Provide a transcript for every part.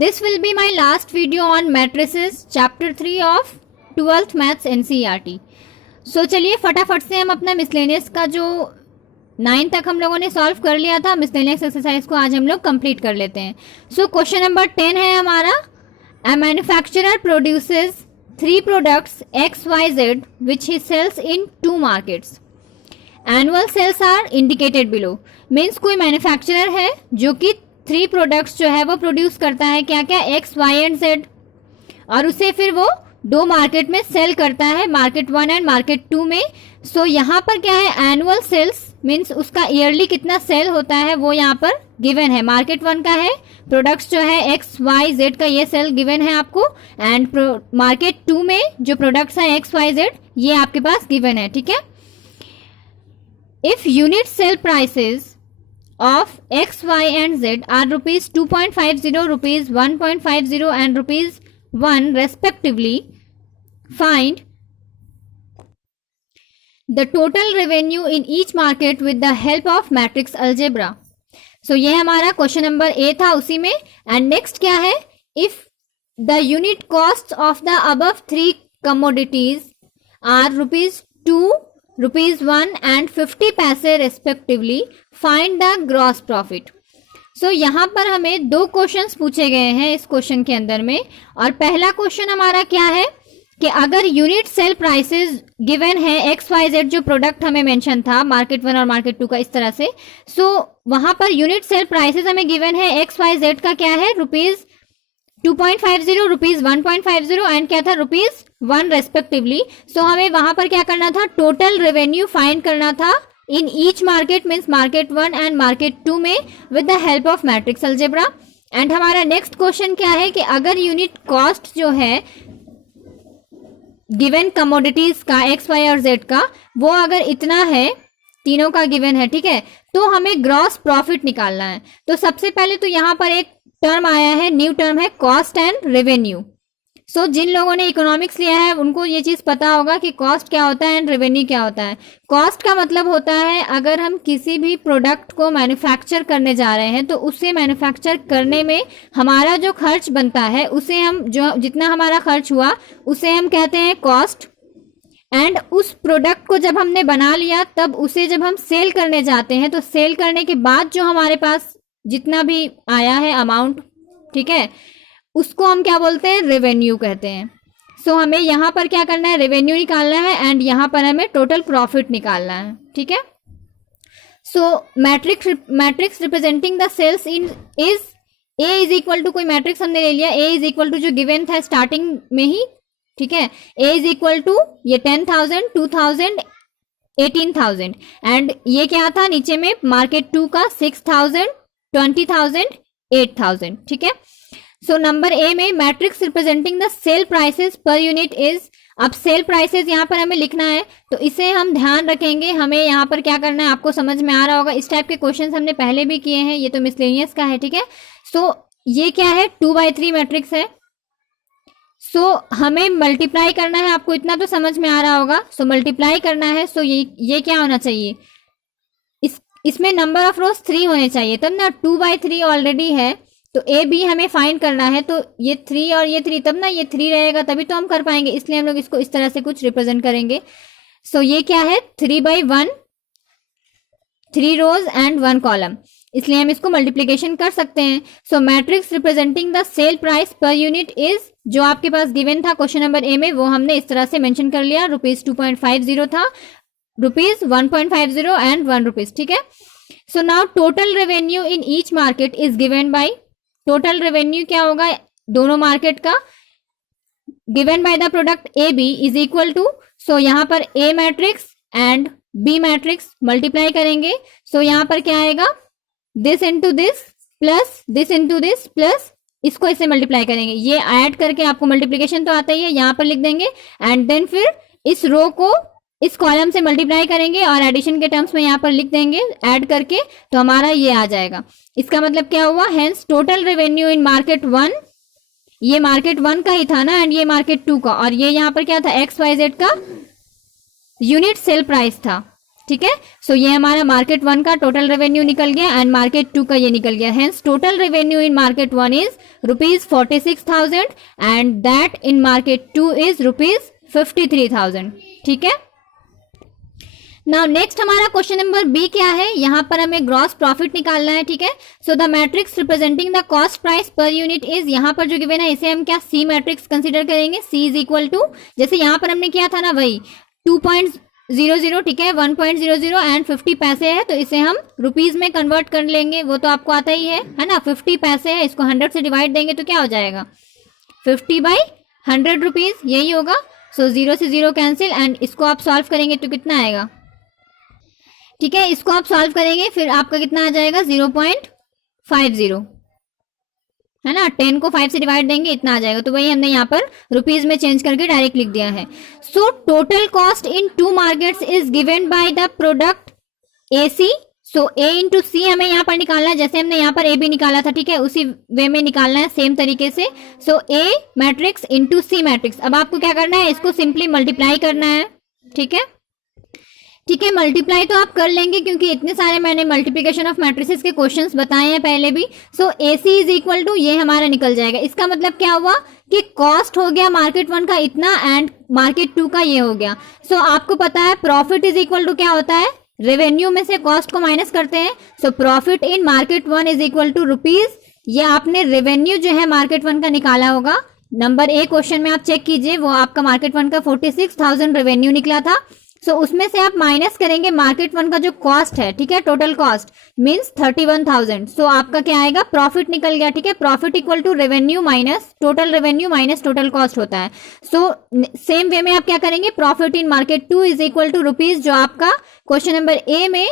This will be my last video on matrices chapter 3 of 12th maths NCERT. So चलिए फटाफट से हम अपना मिसलेनियस का जो 9 तक हम लोगों ने सॉल्व कर लिया था, मिसलेनियस एक्सरसाइज को आज हम लोग कंप्लीट कर लेते हैं. सो क्वेश्चन नंबर 10 है हमारा. A manufacturer produces 3 products XYZ which he sells in 2 markets. Annual sales are indicated below. Means कोई मैन्युफैक्चरर है जो कि 3 प्रोडक्ट्स जो है वो प्रोड्यूस करता है, क्या क्या, X, Y एंड Z, और उसे फिर वो 2 मार्केट में सेल करता है, मार्केट 1 एंड मार्केट 2 में. सो यहाँ पर क्या है, एनुअल सेल्स मीन्स उसका ईयरली कितना सेल होता है वो यहाँ पर गिवन है. मार्केट 1 का है, प्रोडक्ट्स जो है X, Y, Z का ये सेल गिवन है आपको, एंड मार्केट 2 में जो प्रोडक्ट्स है X, Y, Z ये आपके पास गिवन है. ठीक है. If unit sale prices of X, Y and Z are rupees 2.50, rupees 1.50 and rupees 1 respectively, find the total revenue in each market with the help of matrix algebra. So ये हमारा question number A था उसी में. And next क्या है, if the unit costs of the above 3 commodities are rupees 2, rupees 1 and 50 पैसे respectively, find the gross profit. So यहाँ पर हमें 2 क्वेश्चंस पूछे गए हैं इस क्वेश्चन के अंदर में. और पहला क्वेश्चन हमारा क्या है कि अगर यूनिट सेल प्राइसेस गिवन है एक्स वाई जेड, जो प्रोडक्ट हमें मेंशन था मार्केट 1 और मार्केट 2 का इस तरह से, सो वहां पर यूनिट सेल प्राइसेस हमें गिवन है एक्स वाई जेड का क्या है, रुपीज 2.50, रुपीज 1.50 एंड क्या था, रुपीज 1 रेस्पेक्टिवली. सो हमें वहां पर क्या करना था, टोटल रेवेन्यू फाइंड करना था इन each market means market 1 and market 2 में with the help of matrix algebra. And हमारा नेक्स्ट क्वेश्चन क्या है कि अगर यूनिट कॉस्ट जो है गिवन कमोडिटीज का एक्स वाई और जेड का वो अगर इतना है, तीनों का गिवन है, ठीक है, तो हमें ग्रॉस प्रॉफिट निकालना है. तो सबसे पहले तो यहाँ पर एक टर्म आया है, न्यू टर्म है कॉस्ट एंड रेवेन्यू. सो जिन लोगों ने इकोनॉमिक्स लिया है उनको ये चीज पता होगा कि कॉस्ट क्या होता है एंड रेवेन्यू क्या होता है. कॉस्ट का मतलब होता है अगर हम किसी भी प्रोडक्ट को मैन्युफैक्चर करने जा रहे हैं तो उसे मैन्युफैक्चर करने में हमारा जो खर्च बनता है उसे हम जो जितना हमारा खर्च हुआ उसे हम कहते हैं कॉस्ट. एंड उस प्रोडक्ट को जब हमने बना लिया तब उसे जब हम सेल करने जाते हैं तो सेल करने के बाद जो हमारे पास जितना भी आया है अमाउंट, ठीक है, उसको हम क्या बोलते हैं, रेवेन्यू कहते हैं. सो हमें यहाँ पर क्या करना है, रेवेन्यू निकालना है एंड यहाँ पर हमें टोटल प्रॉफिट निकालना है. ठीक है. So matrix representing the sales in is A is equal to, कोई मैट्रिक्स हमने ले लिया, ए इज इक्वल टू जो गिवन था स्टार्टिंग में ही, ठीक है, ए इज इक्वल टू ये 10,000, 2,000, 18,000 एंड ये क्या था नीचे में मार्केट 2 का 6,000, 20,000, 8,000. ठीक है. सो नंबर ए में matrix representing the sale prices per unit is, अब सेल प्राइसेस यहाँ पर हमें लिखना है तो इसे हम ध्यान रखेंगे. हमें यहाँ पर क्या करना है आपको समझ में आ रहा होगा, इस टाइप के क्वेश्चंस हमने पहले भी किए हैं, ये तो मिसलेनियस का है. ठीक है. सो ये क्या है, 2/3 मैट्रिक्स है. सो हमें मल्टीप्लाई करना है, आपको इतना तो समझ में आ रहा होगा. सो मल्टीप्लाई करना है. सो ये क्या होना चाहिए, इसमें नंबर ऑफ रोज 3 होने चाहिए तब ना, 2/3 ऑलरेडी है तो ए बी हमें फाइंड करना है, तो ये 3 और ये 3 तब ना ये 3 रहेगा तभी तो हम कर पाएंगे, इसलिए हम लोग इसको इस तरह से कुछ रिप्रेजेंट करेंगे. सो ये क्या है, 3/1, 3 रोज एंड 1 कॉलम, इसलिए हम इसको मल्टीप्लीकेशन कर सकते हैं. So matrix representing the sale price per unit is, जो आपके पास गिवन था क्वेश्चन नंबर ए में वो हमने इस तरह से मेंशन कर लिया, रुपीज 2.50 था, रुपीज 1.50 एंड 1 रुपीज. ठीक है. So now total revenue in each market is given by, total revenue क्या होगा दोनों मार्केट का, given by the product A B is equal to, so यहाँ पर A matrix and B matrix multiply करेंगे. So यहाँ पर क्या आएगा, this into this plus this into this plus इसको इससे मल्टीप्लाई करेंगे. ये ऐड करके आपको मल्टीप्लीकेशन तो आता ही है, यहाँ पर लिख देंगे एंड देन फिर इस रो को इस कॉलम से मल्टीप्लाई करेंगे और एडिशन के टर्म्स में यहाँ पर लिख देंगे ऐड करके, तो हमारा ये आ जाएगा. इसका मतलब क्या हुआ, हेंस टोटल रेवेन्यू इन मार्केट 1, ये मार्केट 1 का ही था ना एंड ये मार्केट 2 का, और ये यहाँ पर क्या था, एक्स वाई जेड का यूनिट सेल प्राइस था. ठीक है। सो ये हमारा मार्केट 1 का टोटल रेवेन्यू निकल गया एंड मार्केट 2 का ये निकल गया। Hence total revenue in market 1 is ₹46,000 and that in market 2 is ₹53,000। ठीक है। नाउ नेक्स्ट हमारा क्वेश्चन नंबर बी क्या है, यहाँ पर हमें ग्रॉस प्रॉफिट निकालना है। ठीक है। So the matrix representing the cost price per unit is, यहाँ पर जो गिवन है इसे हम क्या सी मैट्रिक्स कंसीडर करेंगे। सी इज इक्वल टू, जैसे यहाँ पर हमने किया था ना वही 2.00, ठीक है, 1.00 एंड 50 पैसे है, तो इसे हम रुपीज में कन्वर्ट कर लेंगे, वो तो आपको आता ही है ना। 50 पैसे है, इसको 100 से डिवाइड देंगे तो क्या हो जाएगा 50/100 रुपीज, यही होगा। सो 0 से 0 कैंसिल एंड इसको आप सॉल्व करेंगे तो कितना आएगा, ठीक है, इसको आप सॉल्व करेंगे फिर आपका कितना आ जाएगा 0.50, है ना। 10 को 5 से डिवाइड देंगे इतना आ जाएगा, तो वही हमने यहाँ पर रुपीज में चेंज करके डायरेक्ट लिख दिया है। So total cost in 2 markets is given by the product AC। So A into C हमें यहाँ पर निकालना है, जैसे हमने यहाँ पर AB निकाला था, ठीक है, उसी वे में निकालना है सेम तरीके से। So A matrix into C matrix. अब आपको क्या करना है, इसको सिंपली मल्टीप्लाई करना है। ठीक है, ठीक है, मल्टीप्लाई तो आप कर लेंगे क्योंकि इतने सारे मैंने मल्टीप्लिकेशन ऑफ मैट्रिसेस के क्वेश्चंस बताए हैं पहले भी। सो AC इज इक्वल टू, ये हमारा निकल जाएगा। इसका मतलब क्या हुआ कि कॉस्ट हो गया मार्केट 1 का इतना एंड मार्केट 2 का ये हो गया। सो आपको पता है प्रॉफिट इज इक्वल टू क्या होता है, रेवेन्यू में से कॉस्ट को माइनस करते हैं। So profit in market 1 is equal to rupees, ये आपने रेवेन्यू जो है मार्केट 1 का निकाला होगा। नंबर ए क्वेश्चन में आप चेक कीजिए, वो आपका मार्केट 1 का 46,000 रेवेन्यू निकला था। सो उसमें से आप माइनस करेंगे मार्केट 1 का जो कॉस्ट है, ठीक है, टोटल कॉस्ट मींस 31,000। सो आपका क्या आएगा, प्रॉफिट निकल गया। ठीक है, profit equal to revenue minus total cost होता है। सो सेम वे में आप क्या करेंगे, profit in market 2 is equal to rupees, जो आपका क्वेश्चन नंबर ए में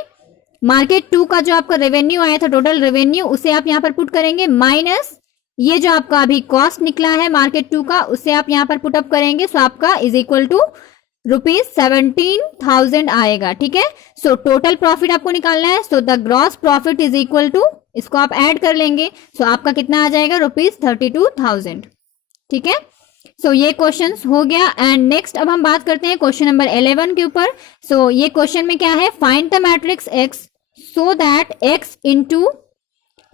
मार्केट 2 का जो आपका रेवेन्यू आया था टोटल रेवेन्यू, उसे आप यहाँ पर पुट करेंगे माइनस ये जो आपका अभी कॉस्ट निकला है मार्केट 2 का, उसे आप यहाँ पर पुटअप करेंगे। सो आपका इज इक्वल टू ₹17,000 आएगा। ठीक है, सो टोटल प्रॉफिट आपको निकालना है। So the gross profit is equal to, इसको आप ऐड कर लेंगे, सो आपका कितना आ जाएगा ₹32,000। ठीक है, सो ये क्वेश्चन हो गया। एंड नेक्स्ट अब हम बात करते हैं क्वेश्चन नंबर 11 के ऊपर। सो ये क्वेश्चन में क्या है, find the matrix X so that X into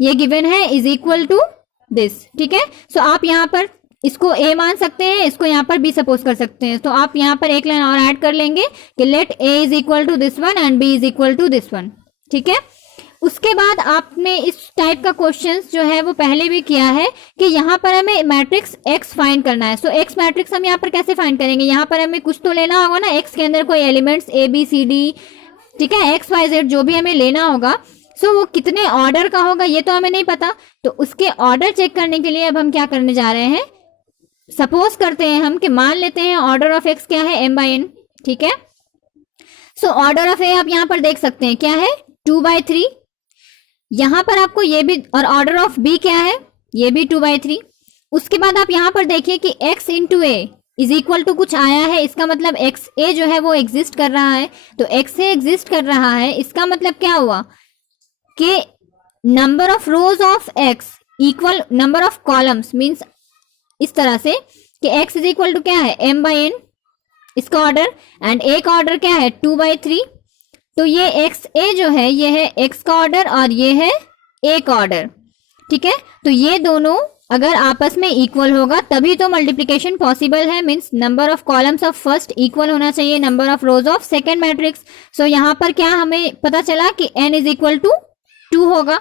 ये गिवन है इज इक्वल टू दिस। ठीक है, सो आप यहाँ पर इसको A मान सकते हैं, इसको यहाँ पर B सपोज कर सकते हैं। तो आप यहाँ पर एक लाइन और ऐड कर लेंगे कि let A is equal to this one and B is equal to this one. ठीक है, उसके बाद आपने इस टाइप का क्वेश्चंस जो है वो पहले भी किया है कि यहाँ पर हमें मैट्रिक्स X फाइंड करना है। सो X मैट्रिक्स हम यहाँ पर कैसे फाइंड करेंगे, यहाँ पर हमें कुछ तो लेना होगा ना, X के अंदर कोई elements A B C D, ठीक है, X Y Z जो भी हमें लेना होगा। सो वो कितने ऑर्डर का होगा ये तो हमें नहीं पता, तो उसके ऑर्डर चेक करने के लिए अब हम क्या करने जा रहे हैं, सपोज करते हैं हम कि मान लेते हैं ऑर्डर ऑफ X क्या है M/N। ठीक है, सो ऑर्डर ऑफ A आप यहाँ पर देख सकते हैं क्या है 2/3, यहाँ पर आपको ये भी, और ऑर्डर ऑफ B क्या है ये भी 2/3। उसके बाद आप यहाँ पर देखिए कि X into A is equal to कुछ आया है, इसका मतलब XA जो है वो एग्जिस्ट कर रहा है। तो XA एग्जिस्ट कर रहा है, इसका मतलब क्या हुआ कि number of rows of X equal number of columns, means इस तरह से कि X इज इक्वल टू क्या है M/N इसका ऑर्डर, एंड A का ऑर्डर क्या है 2/3। तो ये XA जो है ये है X का ऑर्डर और ये है A का ऑर्डर। ठीक है, तो ये दोनों अगर आपस में इक्वल होगा तभी तो मल्टीप्लिकेशन पॉसिबल है, means number of columns of first equal होना चाहिए number of rows of second matrix. So यहाँ पर क्या हमें पता चला कि n इज इक्वल टू 2 होगा।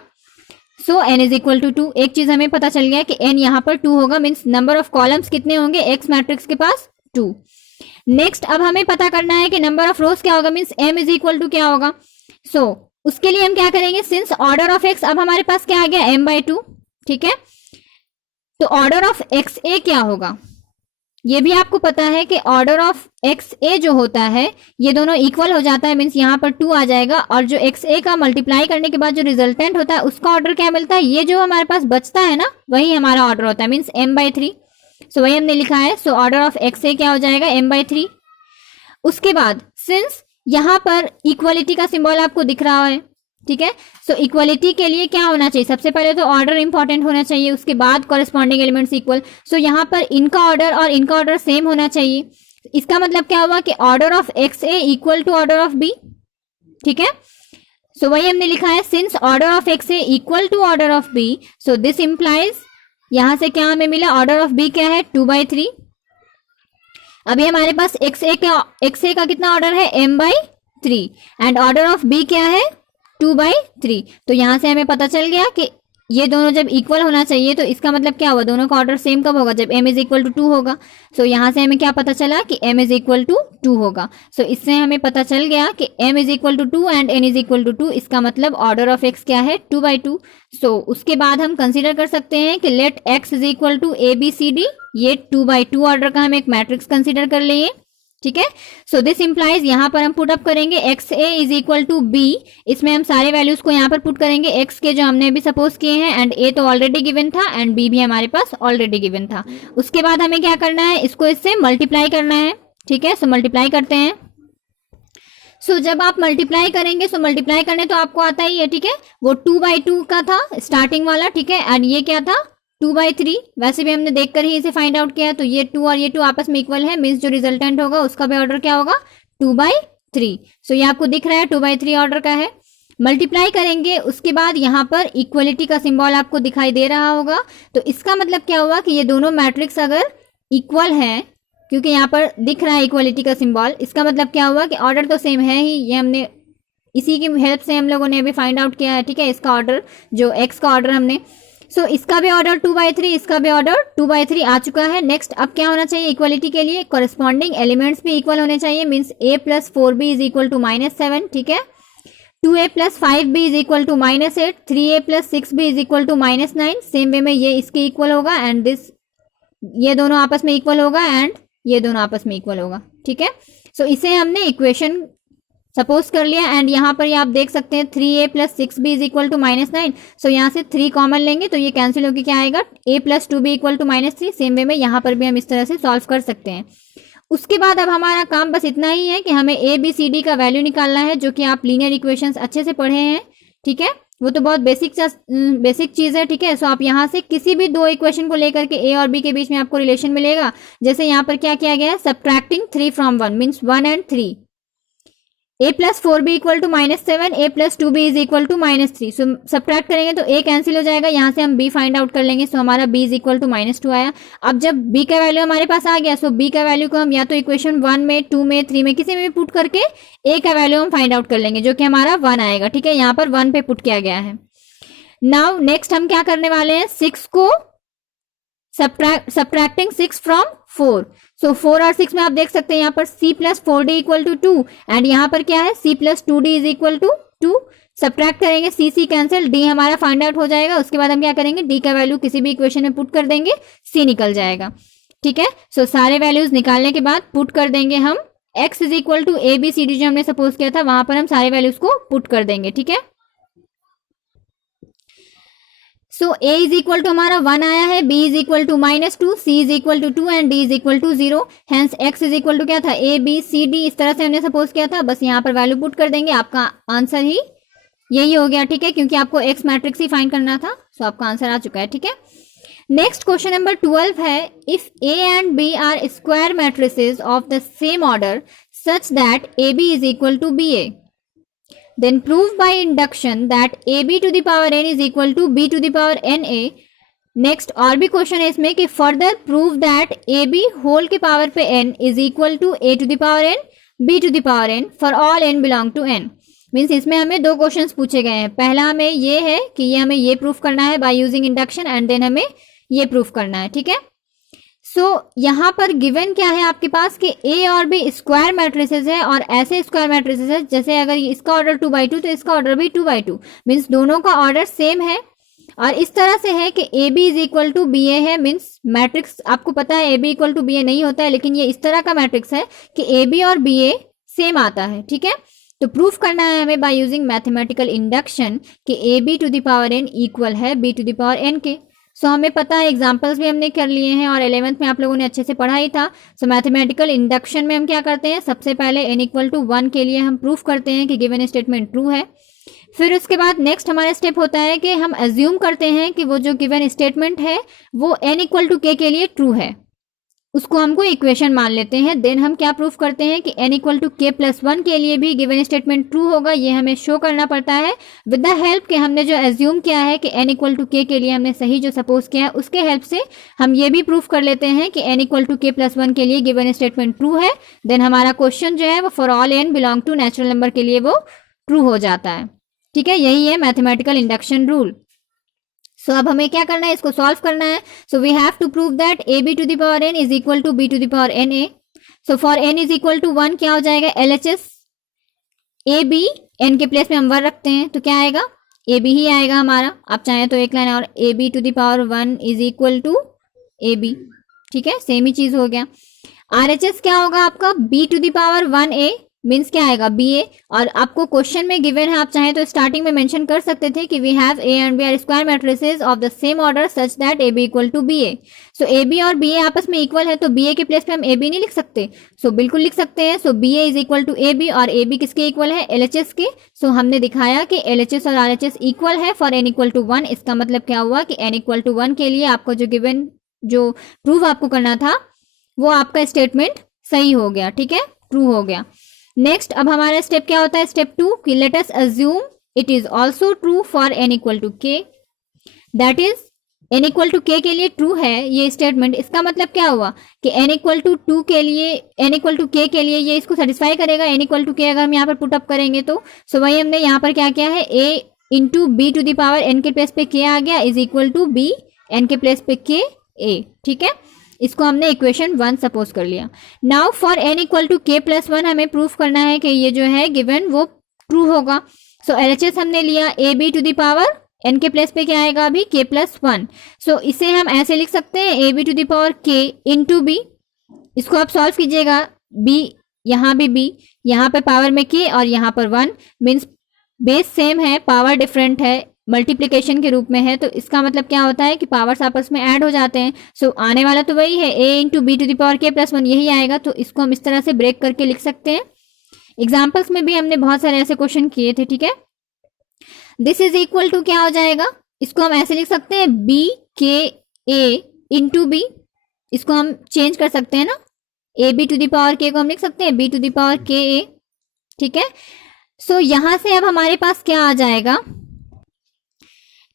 सो n इज इक्वल टू 2, एक चीज हमें पता चल गया कि n यहाँ पर 2 होगा, मीन्स नंबर ऑफ कॉलम्स कितने होंगे X मैट्रिक्स के पास 2। नेक्स्ट अब हमें पता करना है कि नंबर ऑफ रोज क्या होगा, means m is equal to क्या होगा। सो उसके लिए हम क्या करेंगे, सिंस ऑर्डर ऑफ X अब हमारे पास क्या आ गया m/2। ठीक है, तो ऑर्डर ऑफ XA क्या होगा, ये भी आपको पता है कि ऑर्डर ऑफ XA जो होता है ये दोनों इक्वल हो जाता है, मीन्स यहाँ पर 2 आ जाएगा, और जो XA का मल्टीप्लाई करने के बाद जो रिजल्टेंट होता है उसका ऑर्डर क्या मिलता है, ये जो हमारे पास बचता है ना वही हमारा ऑर्डर होता है, मीन्स m/3। सो वही हमने लिखा है। सो ऑर्डर ऑफ XA क्या हो जाएगा m/3। उसके बाद सिंस यहाँ पर इक्वलिटी का सिंबल आपको दिख रहा है, ठीक है, सो इक्वलिटी के लिए क्या होना चाहिए, सबसे पहले तो ऑर्डर इंपॉर्टेंट होना चाहिए, उसके बाद कॉरेस्पॉन्डिंग एलिमेंट्स इक्वल। सो यहाँ पर इनका ऑर्डर और इनका ऑर्डर सेम होना चाहिए। इसका मतलब क्या हुआ कि order of XA equal to order of B। ठीक है। सो वही हमने लिखा है, सिंस ऑर्डर ऑफ एक्स है equal to order of B, so this implies, यहां से क्या हमें मिला, ऑर्डर ऑफ बी क्या है 2/3। अभी हमारे पास एक्स ए का कितना ऑर्डर है m/3 and order of B क्या है 2/3। तो यहां से हमें पता चल गया कि ये दोनों जब इक्वल होना चाहिए तो इसका मतलब क्या हुआ, दोनों का ऑर्डर सेम कब होगा, जब m इज इक्वल टू 2 होगा। सो यहाँ से हमें क्या पता चला कि m इज इक्वल टू 2 होगा। सो इससे हमें पता चल गया कि m is equal to 2 and n is equal to 2, इसका मतलब ऑर्डर ऑफ x क्या है 2/2। सो उसके बाद हम कंसीडर कर सकते हैं कि let x is equal to ABCD, ये 2/2 ऑर्डर का हम एक मैट्रिक्स कंसीडर कर लेंगे, ठीक है। सो दिस इंप्लाइज, यहाँ पर हम पुट अप करेंगे X A is equal to B, इसमें हम सारे वैल्यूज को यहाँ पर पुट करेंगे, एक्स के जो हमने अभी सपोज किए हैं एंड ए तो ऑलरेडी गिवन था एंड बी भी हमारे पास ऑलरेडी गिवन था। उसके बाद हमें क्या करना है, इसको इससे मल्टीप्लाई करना है, ठीक है। सो मल्टीप्लाई करते हैं। सो जब आप मल्टीप्लाई करेंगे, सो मल्टीप्लाई करने तो आपको आता ही है, ठीक है। वो 2/2 का था स्टार्टिंग वाला, ठीक है, एंड ये क्या था 2/3। वैसे भी हमने देखकर ही इसे फाइंड आउट किया, तो ये 2 और ये 2 आपस में इक्वल है, मीन्स जो रिजल्टेंट होगा उसका भी ऑर्डर क्या होगा 2/3। सो ये आपको दिख रहा है 2/3 ऑर्डर का है। मल्टीप्लाई करेंगे, उसके बाद यहाँ पर इक्वलिटी का सिंबल आपको दिखाई दे रहा होगा, तो इसका मतलब क्या हुआ कि ये दोनों मैट्रिक्स अगर इक्वल है, क्योंकि यहाँ पर दिख रहा है इक्वलिटी का सिंबल, इसका मतलब क्या हुआ कि ऑर्डर तो सेम है ही, ये हमने इसी की हेल्प से हम लोगों ने अभी फाइंड आउट किया है, ठीक है। इसका ऑर्डर जो एक्स का ऑर्डर हमने, सो इसका भी ऑर्डर 2/3, इसका भी ऑर्डर 2/3 आ चुका है। नेक्स्ट अब क्या होना चाहिए, इक्वलिटी के लिए कॉरेस्पॉन्डिंग एलिमेंट्स भी इक्वल होने चाहिए, means a + 4b is equal to -7, ठीक है। 2a + 5b is equal to -8, 3a + 6b is equal to -9। Same way में ये इसके इक्वल होगा एंड दिस, ये दोनों आपस में इक्वल होगा एंड ये दोनों आपस में इक्वल होगा, ठीक है। सो इसे हमने इक्वेशन सपोज कर लिया एंड यहाँ पर ये आप देख सकते हैं 3a + 6b is equal to -9। सो यहाँ से 3 कॉमन लेंगे तो ये कैंसिल होकर क्या आएगा, a + 2b equal to -3। Same way में यहाँ पर भी हम इस तरह से सॉल्व कर सकते हैं। उसके बाद अब हमारा काम बस इतना ही है कि हमें ABCD का वैल्यू निकालना है, जो कि आप लीनियर इक्वेशंस अच्छे से पढ़े हैं, ठीक है। वो तो बहुत बेसिक चीज है, ठीक है। सो आप यहाँ से किसी भी दो इक्वेशन को लेकर के a और b के बीच में आपको रिलेशन मिलेगा। जैसे यहाँ पर क्या किया गया है, subtracting 3 from 1 means 1 and 3, a + 4b equal to -7, a + 2b is equal to -3। So subtract करेंगे तो a कैंसिल हो जाएगा, यहाँ से हम b फाइंड आउट कर लेंगे। सो हमारा b इज इक्वल टू -2 आया। अब जब b का वैल्यू हमारे पास आ गया, सो b का वैल्यू को हम या तो इक्वेशन 1 में, 2 में, 3 में किसी में भी पुट करके a का वैल्यू हम फाइंड आउट कर लेंगे, जो कि हमारा 1 आएगा, ठीक है। यहाँ पर 1 पे पुट किया गया है। नाउ नेक्स्ट हम क्या करने वाले हैं, 6 को सब्ट्रैक्टिंग 6 from 4। सो 4 और 6 में आप देख सकते हैं यहाँ पर c + 4d equal to 2 and यहाँ पर क्या है c + 2d is equal to 2। Subtract करेंगे, c कैंसिल, d हमारा फाइंड आउट हो जाएगा। उसके बाद हम क्या करेंगे, d का वैल्यू किसी भी इक्वेशन में पुट कर देंगे, c निकल जाएगा, ठीक है। सो सारे वैल्यूज निकालने के बाद पुट कर देंगे हम x is equal to ABCD, जो हमने सपोज किया था वहां पर हम सारे वैल्यूज को पुट कर देंगे, ठीक है। So a is equal to हमारा 1 आया है, b is equal to -2, c is equal to 2 and d is equal to 0। Hence x is equal to क्या था, ABCD, इस तरह से हमने सपोज किया था। बस यहाँ पर वैल्यू पुट कर देंगे, आपका आंसर ही यही हो गया, ठीक है, क्योंकि आपको x मैट्रिक्स ही फाइंड करना था। सो आपका आंसर आ चुका है, ठीक है। नेक्स्ट क्वेश्चन नंबर 12 है, if a and b are square matrices of the same order such that AB is equal to BA, then prove by induction that AB to the power n is equal to B to the power NA। Next और भी question है इसमें कि further prove that AB whole के power पे n is equal to A to the power n B to the power n for all n belong to n। मीन्स इसमें हमें दो क्वेश्चंस पूछे गए हैं। पहला हमें ये है कि ये हमें ये प्रूफ करना है by using induction and then हमें ये प्रूफ करना है, ठीक है। सो यहाँ पर गिवन क्या है आपके पास कि A और B स्क्वायर मैट्रिसेस है और ऐसे स्क्वायर मैट्रिसेस है जैसे अगर इसका ऑर्डर 2/2 तो इसका ऑर्डर भी 2/2, मीन्स दोनों का ऑर्डर सेम है। और इस तरह से है कि AB is equal to BA है, मीन्स मैट्रिक्स आपको पता है AB इक्वल टू BA नहीं होता है, लेकिन ये इस तरह का मैट्रिक्स है कि AB और BA सेम आता है, ठीक है। तो प्रूफ करना है हमें बाय यूजिंग मैथमेटिकल इंडक्शन कि AB to the power n equal है B to the power n के। सो हमें पता है, एग्जांपल्स भी हमने कर लिए हैं और 11th में आप लोगों ने अच्छे से पढ़ा ही था। सो मैथमेटिकल इंडक्शन में हम क्या करते हैं, सबसे पहले n इक्वल टू 1 के लिए हम प्रूफ करते हैं कि गिवन स्टेटमेंट ट्रू है। फिर उसके बाद नेक्स्ट हमारा स्टेप होता है कि हम अज्यूम करते हैं कि वो जो गिवन स्टेटमेंट है वो n इक्वल टू k के लिए ट्रू है। उसको हमको इक्वेशन मान लेते हैं। देन हम क्या प्रूफ करते हैं कि n equal to K plus 1 के लिए भी गिवन स्टेटमेंट ट्रू होगा। ये हमें शो करना पड़ता है विद द हेल्प कि हमने जो एज्यूम किया है कि n इक्वल टू के लिए हमने सही जो सपोज किया है उसके हेल्प से हम ये भी प्रूफ कर लेते हैं कि n equal to K plus 1 के लिए गिवन स्टेटमेंट ट्रू है। देन हमारा क्वेश्चन जो है वो for all n belong to natural number के लिए वो ट्रू हो जाता है। ठीक है, यही है मैथमेटिकल इंडक्शन रूल। सो अब हमें क्या करना है, इसको सॉल्व करना है। So we have to prove that A B to the power n is equal to B to the power n A. So for n is equal to 1 क्या हो जाएगा, LHS ए बी, n के place में हम 1 रखते हैं तो क्या आएगा, ए बी ही आएगा हमारा। आप चाहें तो एक लाइन और A B to the power 1 is equal to A B. ठीक है, सेम ही चीज हो गया। RHS क्या होगा आपका, b to the power 1 A means क्या आएगा, बी ए। और आपको क्वेश्चन में गिवन है, आप चाहें तो स्टार्टिंग में मेंशन कर सकते थे कि we have A and B are square matrices of the same order such that A B equal to B A. So A B और बी ए आपस में इक्वल है तो बी ए के प्लेस पे हम ए बी नहीं लिख सकते। सो बिल्कुल लिख सकते हैं। So B A is equal to A B और ए बी किसके इक्वल है, LHS के। सो हमने दिखाया कि LHS और RHS इक्वल है फॉर n इक्वल टू 1। इसका मतलब क्या हुआ कि n इक्वल टू 1 के लिए आपको जो गिवन जो प्रूव आपको करना था वो आपका स्टेटमेंट सही हो गया। ठीक है, ट्रू हो गया। नेक्स्ट अब हमारा स्टेप क्या होता है, स्टेप 2 कि let us assume it is also true for n equal to k. That is n equal to के लिए ट्रू है ये स्टेटमेंट। इसका मतलब क्या हुआ कि n इक्वल टू 2 के लिए, n इक्वल टू के लिए ये इसको सेटिस्फाई करेगा। n इक्वल टू के अगर हम यहाँ पर पुट अप करेंगे तो सो वही हमने यहाँ पर क्या किया है, a into B to the power n के प्लेस पे k आ गया is equal to b n के प्लेस पे k a। ठीक है, इसको हमने इक्वेशन 1 सपोज कर लिया। Now for n equal to K plus 1 हमें प्रूफ करना है कि ये जो है गिवन वो ट्रू होगा। सो LHS हमने लिया a b to the power n के प्लेस पे क्या आएगा अभी, k प्लस 1। सो इसे हम ऐसे लिख सकते हैं a b to the power k into b। इसको आप सॉल्व कीजिएगा, b यहाँ भी b, यहाँ पर पावर में k और यहाँ पर 1 मीन्स बेस सेम है, पावर डिफरेंट है, मल्टीप्लिकेशन के रूप में है। तो इसका मतलब क्या होता है कि पावर्स आपस में ऐड हो जाते हैं। सो आने वाला तो वही है, a into B to the power k plus 1 यही आएगा। तो इसको हम इस तरह से ब्रेक करके लिख सकते हैं। एग्जाम्पल्स में भी हमने बहुत सारे ऐसे क्वेश्चन किए थे। ठीक है, दिस इज इक्वल टू क्या हो जाएगा, इसको हम ऐसे लिख सकते हैं b k a into b। इसको हम चेंज कर सकते हैं ना, a b to the power k को हम लिख सकते हैं b to the power k a। ठीक है, सो यहां से अब हमारे पास क्या आ जाएगा।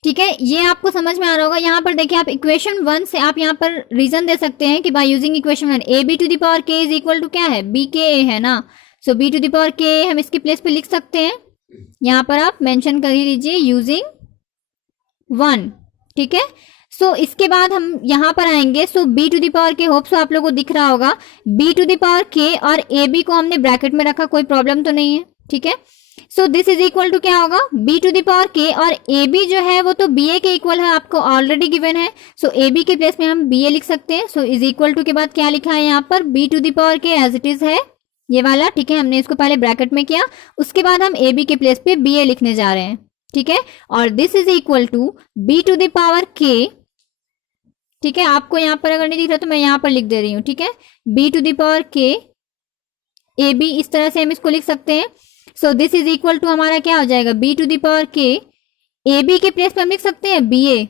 ठीक है, ये आपको समझ में आ रहा होगा। यहाँ पर देखिए आप इक्वेशन 1 से आप यहाँ पर रीजन दे सकते हैं कि by using equation 1 A B to the power K is equal to क्या है, बी के ए है ना। So B to the power K हम इसके प्लेस पे लिख सकते हैं, यहाँ पर आप मेंशन कर ही लीजिए यूजिंग 1। ठीक है, सो इसके बाद हम यहाँ पर आएंगे। सो बी टू द पावर के, होप सो आप लोगों को दिख रहा होगा, बी टू द पावर के और ए बी को हमने ब्रैकेट में रखा, कोई प्रॉब्लम तो नहीं है। ठीक है, सो दिस इज इक्वल टू क्या होगा, b to the power k और ए बी जो है वो तो बी ए के इक्वल है, आपको ऑलरेडी गिवन है। सो ए बी के प्लेस में हम बी ए लिख सकते हैं। सो इज इक्वल टू के बाद क्या लिखा है यहाँ पर, b to the power k as it is है ये वाला। ठीक है, हमने इसको पहले ब्रैकेट में किया, उसके बाद हम ए बी के प्लेस पे बी ए लिखने जा रहे हैं। ठीक है, और this is equal to b to the power k। ठीक है, आपको यहाँ पर अगर नहीं दिख रहा तो मैं यहाँ पर लिख दे रही हूँ। ठीक है, b to the power k A B, इस तरह से हम इसको लिख सकते हैं। सो दिस इज इक्वल टू हमारा क्या हो जाएगा, b to the power k A B के प्लेस पे हम लिख सकते हैं बी ए।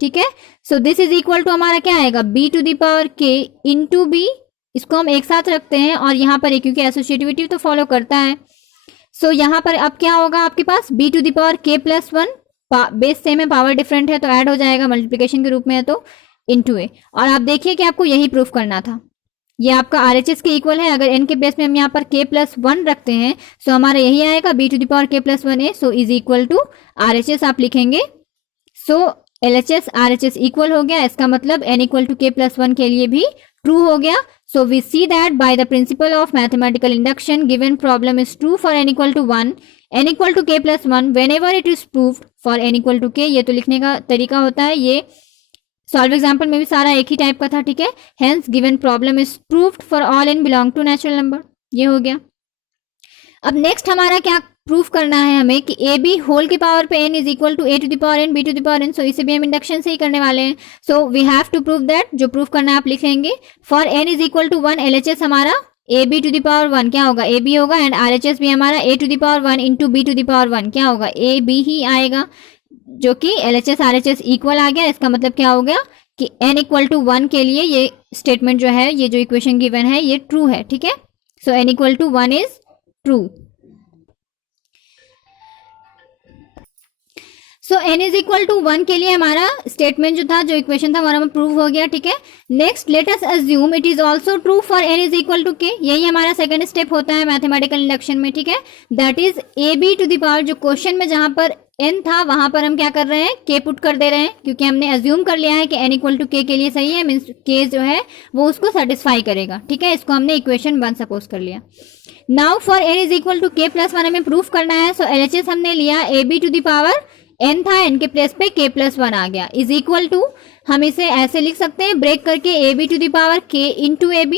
ठीक है, सो दिस इज इक्वल टू हमारा क्या आएगा, b to the power k into B. इसको हम एक साथ रखते हैं और यहाँ पर क्योंकि एसोसिएटिविटी तो फॉलो करता है। सो यहाँ पर अब क्या होगा आपके पास, b to the power k plus 1, base same है, पावर डिफरेंट है तो ऐड हो जाएगा, मल्टीप्लिकेशन के रूप में है तो इंटू ए। और आप देखिए कि आपको यही प्रूफ करना था, ये आपका RHS के इक्वल है। अगर n के प्लेस में हम यहाँ पर k प्लस 1 रखते हैं सो हमारा यही आएगा b to the power k plus 1 a. So is equal to RHS आप लिखेंगे। सो LHS RHS इक्वल हो गया, इसका मतलब n equal to k plus 1 के लिए भी ट्रू हो गया। So we see that by the principle of mathematical induction given problem is true for n equal to 1, n equal to k plus 1 whenever it is proved for n equal to k। ये तो लिखने का तरीका होता है, ये solve example में भी सारा एक ही टाइप का था। ठीक है, hence given problem is proved for all n belong to natural number. ये हो गया। अब नेक्स्ट हमारा क्या प्रूफ करना है हमें कि ए बी होल के पावर पे n is equal to a to the power n b to the power n। So इसे भी हम इंडक्शन से ही करने वाले हैं। So we have to prove that, जो प्रूफ करना है आप लिखेंगे। For n is equal to 1 LHS हमारा a B to the power 1 क्या होगा, ए बी होगा, एंड RHS भी हमारा ए to the power 1 into B to the power 1 क्या होगा, ए बी ही आएगा, जो कि LHS RHS इक्वल आ गया। इसका मतलब क्या हो गया कि n इक्वल टू 1 के लिए ये स्टेटमेंट जो है, ये जो इक्वेशन गिवन है ये ट्रू है, ठीक है। So n equal to 1 is true. So n is equal to 1 के लिए हमारा स्टेटमेंट जो था, जो इक्वेशन था हमारा प्रूव हो गया, ठीक है। Next let us assume it is also true for n is equal to k। यही हमारा सेकंड स्टेप होता है मैथमेटिकल इंडक्शन में, ठीक है। That is ab to the power, जो क्वेश्चन में जहां पर n था वहां पर हम क्या कर रहे हैं, k पुट कर दे रहे हैं, क्योंकि हमने अज्यूम कर लिया है कि n इक्वल टू k के लिए सही है, मीन्स k जो है वो उसको सेटिस्फाई करेगा, ठीक है। इसको हमने इक्वेशन 1 सपोज कर लिया। Now for n is equal to k plus 1 हमें प्रूफ करना है। सो LHS हमने लिया ab to the power n था, n के प्लेस पे k प्लस 1 आ गया, इज इक्वल टू, हम इसे ऐसे लिख सकते हैं ब्रेक करके ab to the power k into ab,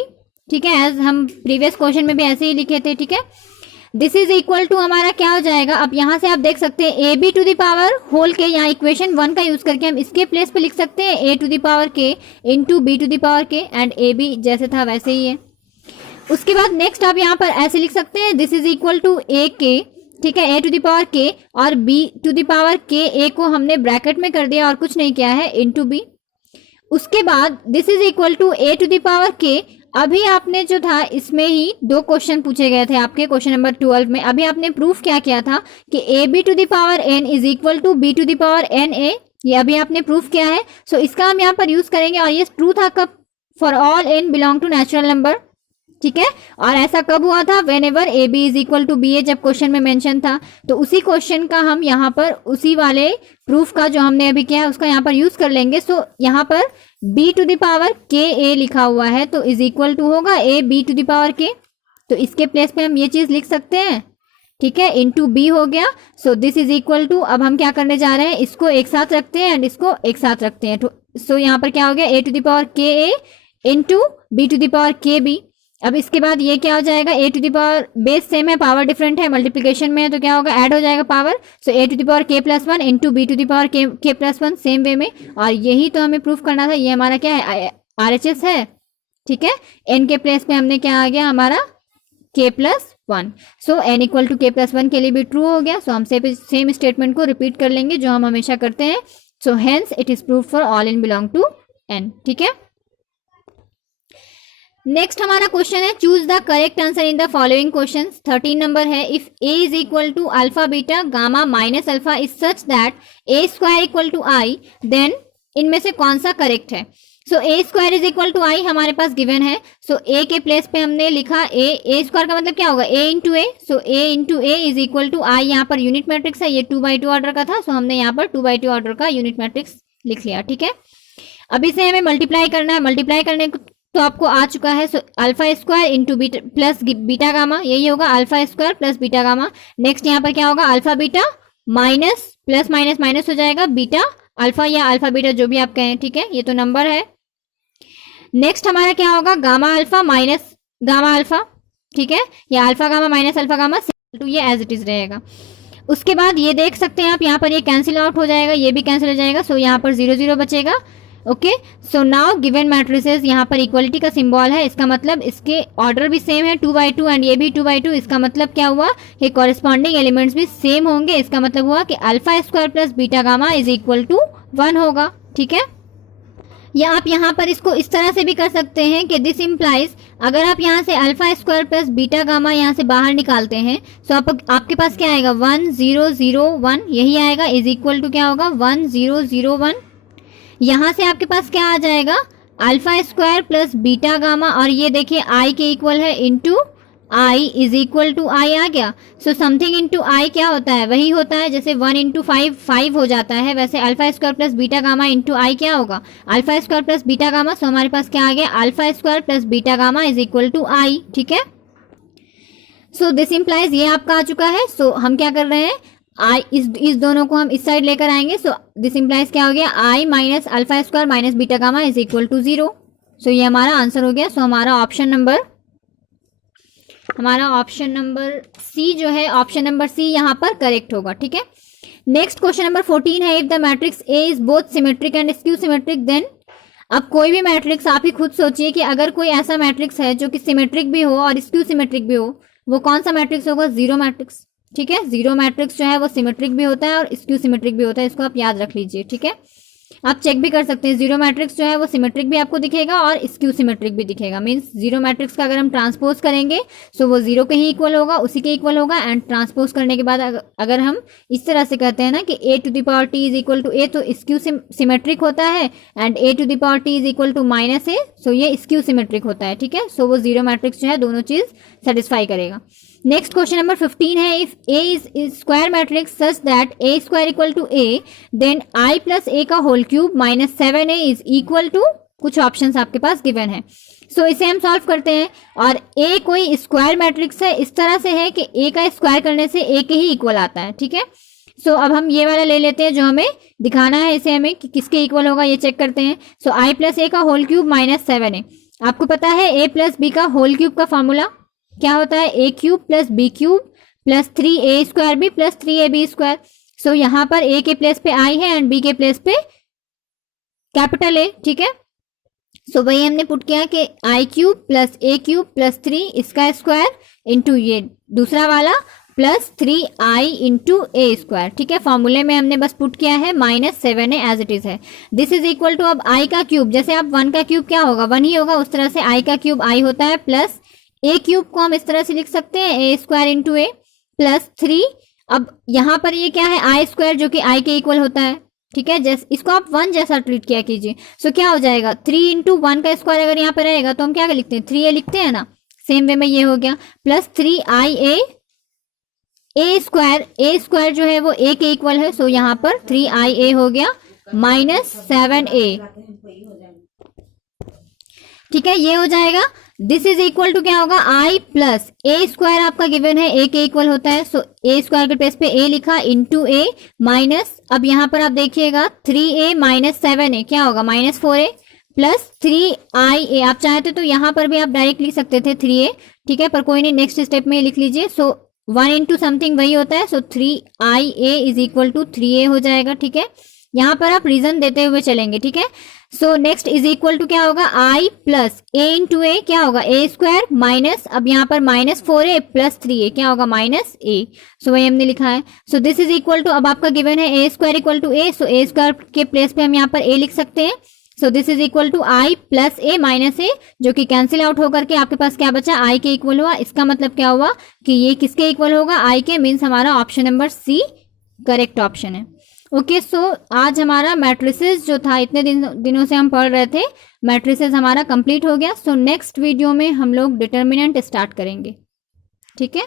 ठीक है, एज हम प्रीवियस क्वेश्चन में भी ऐसे ही लिखे थे, ठीक है। दिस इज इक्वल टू हमारा क्या हो जाएगा, अब यहाँ से आप देख सकते हैं ab to the power whole के, यहाँ इक्वेशन 1 का यूज करके हम इसके प्लेस पे लिख सकते हैं a to the power k into b to the power k, and ab जैसे था वैसे ही है। उसके बाद नेक्स्ट आप यहाँ पर ऐसे लिख सकते हैं this is equal to a k, ठीक है, a to the power k, और b to the power k, a को हमने ब्रैकेट में कर दिया और कुछ नहीं किया है, इंटू b। उसके बाद this is equal to a to the power k। अभी आपने जो था इसमें ही 2 क्वेश्चन पूछे गए थे आपके क्वेश्चन नंबर 12 में, अभी आपने प्रूफ क्या किया था कि ab to the power n is equal to b to the power n a, ये अभी आपने प्रूफ किया है। सो इसका हम यहाँ पर यूज करेंगे, और ये ट्रू था कब, for all n belong to natural number, ठीक है। और ऐसा कब हुआ था, whenever A B is equal to B A, जब क्वेश्चन में मेंशन था। तो उसी क्वेश्चन का हम यहाँ पर उसी वाले प्रूफ का जो हमने अभी किया है उसका यहाँ पर यूज कर लेंगे। सो यहाँ पर b to the power k ए लिखा हुआ है, तो इज इक्वल टू होगा a b to the power k, तो इसके प्लेस पे हम ये चीज लिख सकते हैं, ठीक है, इंटू b हो गया। So this is equal to, अब हम क्या करने जा रहे हैं, इसको एक साथ रखते हैं एंड इसको एक साथ रखते हैं। सो यहाँ पर क्या हो गया, a to the power k A into b to the power k B. अब इसके बाद ये क्या हो जाएगा, a to the power, base same है, पावर डिफरेंट है, मल्टीप्लिकेशन में है, तो क्या होगा, ऐड हो जाएगा power. So a to the power k plus 1 into b to the power k plus 1, same way में। और यही तो हमें प्रूफ करना था, ये हमारा क्या है, RHS है, ठीक है। n के प्लेस पे हमने क्या आ गया हमारा k plus 1। So n equal to k plus 1 के लिए भी ट्रू हो गया। सो हम सेम स्टेटमेंट को रिपीट कर लेंगे जो हम हमेशा करते हैं। So hence it is proof for all n belong to n, ठीक है। नेक्स्ट हमारा क्वेश्चन है, choose the correct answer in the following questions. 13 नंबर है, if a is equal to alpha beta gamma minus alpha is such that a square equal to i, then इनमें से कौन सा करेक्ट है। So a square is equal to i हमारे पास given है। So a के प्लेस पे हमने लिखा a स्क्वायर का मतलब क्या होगा, a into a. So a into a is equal to i, यहाँ पर यूनिट मैट्रिक्स है, ये 2/2 ऑर्डर का था, सो हमने यहाँ पर 2/2 ऑर्डर का यूनिट मैट्रिक्स लिख लिया, ठीक है। अब इसे हमें मल्टीप्लाई करना है, मल्टीप्लाई करने तो आपको आ चुका है। So alpha square into beta plus beta gamma, यही होगा alpha square plus beta gamma. Next यहाँ पर क्या होगा, alpha beta minus plus minus minus हो जाएगा बीटा अल्फा या अल्फा बीटा जो भी आप कहें, ठीक है, ये तो नंबर है। नेक्स्ट हमारा क्या होगा, gamma alpha minus gamma alpha, ठीक है, या alpha gamma minus alpha gamma, to ये एज इट इज रहेगा। उसके बाद ये देख सकते हैं आप, यहाँ पर ये कैंसिल आउट हो जाएगा, ये भी कैंसिल हो जाएगा। सो यहाँ पर 0 0 बचेगा, okay. So now given matrices, यहाँ पर इक्वलिटी का सिंबल है, इसका मतलब इसके ऑर्डर भी सेम है 2/2 एंड ये भी 2/2। इसका मतलब क्या हुआ कि कॉरेस्पॉन्डिंग एलिमेंट्स भी सेम होंगे। इसका मतलब हुआ कि alpha square plus beta gamma is equal to 1 होगा, ठीक है। या आप यहाँ पर इसको इस तरह से भी कर सकते हैं कि दिस इम्प्लाइज, अगर आप यहाँ से alpha square plus beta gamma यहाँ से बाहर निकालते हैं, सो आपके पास क्या आएगा, 1 0 0 1, यही आएगा, इज इक्वल टू क्या होगा, 1 0 0 1। यहाँ से आपके पास क्या आ जाएगा, alpha square plus beta gamma, और ये देखिए i के इक्वल है, into i is equal to i आ गया। सो समथिंग इंटू i क्या होता है, वही होता है जैसे 1 इंटू 5 5 हो जाता है, वैसे alpha square plus beta gamma into i क्या होगा, alpha square plus beta gamma. So हमारे पास क्या आ गया, alpha square plus beta gamma is equal to i, ठीक है। सो दिस इम्प्लाइज, ये आपका आ चुका है। सो हम क्या कर रहे हैं, इस दोनों को हम इस साइड लेकर आएंगे। सो दिस इम्प्लाइज क्या हो गया, i minus alpha square minus beta gamma is equal to 0। सो ये हमारा आंसर हो गया। सो हमारा ऑप्शन नंबर सी जो है, ऑप्शन नंबर सी यहाँ पर करेक्ट होगा, ठीक है। नेक्स्ट क्वेश्चन नंबर 14 है, if the matrix a is both symmetric and skew symmetric then. अब कोई भी मैट्रिक्स, आप ही खुद सोचिए कि अगर कोई ऐसा मैट्रिक्स है जो कि सिमेट्रिक भी हो और स्क्यू सिमेट्रिक भी हो, वो कौन सा मैट्रिक्स होगा, जीरो मैट्रिक्स, ठीक है। जीरो मैट्रिक्स जो है वो सिमेट्रिक भी होता है और स्क्यू सिमेट्रिक भी होता है, इसको आप याद रख लीजिए, ठीक है। आप चेक भी कर सकते हैं, जीरो मैट्रिक्स जो है वो सिमेट्रिक भी आपको दिखेगा और स्क्यू सिमेट्रिक भी दिखेगा। मीन्स जीरो मैट्रिक्स का अगर हम ट्रांसपोज करेंगे सो वो जीरो के ही इक्वल होगा, उसी के इक्वल होगा। एंड ट्रांसपोज करने के बाद अगर हम इस तरह से कहते हैं ना कि a to the power t is equal to a, तो स्क्यू सिमेट्रिक होता है। And a to the power t is equal to minus a, so ये स्क्यू सिमेट्रिक होता है, ठीक है। सो वो जीरो मैट्रिक्स जो है दोनों चीज सेटिस्फाई करेगा। नेक्स्ट क्वेश्चन नंबर 15 है, if a is square matrix such that a square equal to a, then i plus a का whole cube minus 7a is equal to, कुछ ऑप्शंस आपके पास गिवन है। सो इसे हम सॉल्व करते हैं। और a कोई स्क्वायर मैट्रिक्स है, इस तरह से है कि a का स्क्वायर करने से a के ही इक्वल आता है, ठीक है। सो अब हम ये वाला ले लेते हैं जो हमें दिखाना है, इसे हमें कि किसके इक्वल होगा ये चेक करते हैं। सो i प्लस a का होल क्यूब माइनस 7a, आपको पता है a प्लस b का होल क्यूब का फॉर्मूला क्या होता है, a cube plus b cube plus 3a square b plus 3ab square. So यहाँ पर a के प्लेस पे i है एंड b के प्लेस पे कैपिटल A, ठीक है। सो वही हमने पुट किया कि i cube plus a cube plus 3 इसका स्क्वायर इंटू ये दूसरा वाला plus 3i into a square, ठीक है। फॉर्मूले में हमने बस पुट किया है minus 7a as it is है। दिस इज इक्वल टू, अब i का क्यूब, जैसे आप 1 का क्यूब क्या होगा 1 ही होगा, उस तरह से i का क्यूब i होता है, प्लस a क्यूब को हम इस तरह से लिख सकते हैं a square into a plus 3। अब यहाँ पर ये क्या है i स्क्वायर जो कि i के इक्वल होता है, ठीक है। जैसे इसको आप 1 जैसा ट्रीट किया कीजिए। सो क्या हो जाएगा 3 इंटू 1 का स्क्वायर अगर यहाँ पर रहेगा तो हम क्या लिखते हैं 3a लिखते हैं ना, सेम वे में ये हो गया प्लस 3ia a स्क्वायर जो है वो a के इक्वल है। सो यहाँ पर 3ia हो गया माइनस 7a, ठीक है, ये हो जाएगा। दिस इज इक्वल टू क्या होगा i प्लस a स्क्वायर आपका गिवन है a के इक्वल होता है। सो a स्क्वायर के प्लेस पे a लिखा इंटू a माइनस, अब यहाँ पर आप देखिएगा 3a माइनस 7a क्या होगा माइनस 4a प्लस 3ia, आप चाहते तो यहाँ पर भी आप डायरेक्ट लिख सकते थे 3a, ठीक है, पर कोई नहीं, नेक्स्ट स्टेप में लिख लीजिए। सो 1 इंटू समथिंग वही होता है। सो 3ia is equal to 3a हो जाएगा, ठीक है। यहाँ पर आप रीजन देते हुए चलेंगे, ठीक है। So next is equal to क्या होगा i plus a into a क्या होगा a स्क्वायर माइनस, अब यहाँ पर माइनस 4a प्लस 3a क्या होगा माइनस a। सो वही हमने लिखा है। सो दिस इज इक्वल टू, अब आपका गिवन है a square equal to a, so a square के प्लेस पे हम यहाँ पर a लिख सकते हैं। सो this is equal to i plus a minus a, जो कि कैंसिल आउट होकर के आपके पास क्या बचा i के इक्वल हुआ। इसका मतलब क्या हुआ कि ये किसके इक्वल होगा i के, मीन्स हमारा option number C correct option है। ओके, सो आज हमारा मैट्रिसेस जो था इतने दिनों से हम पढ़ रहे थे, मैट्रिसेस हमारा कंप्लीट हो गया। सो नेक्स्ट वीडियो में हम लोग डिटर्मिनेंट स्टार्ट करेंगे, ठीक है।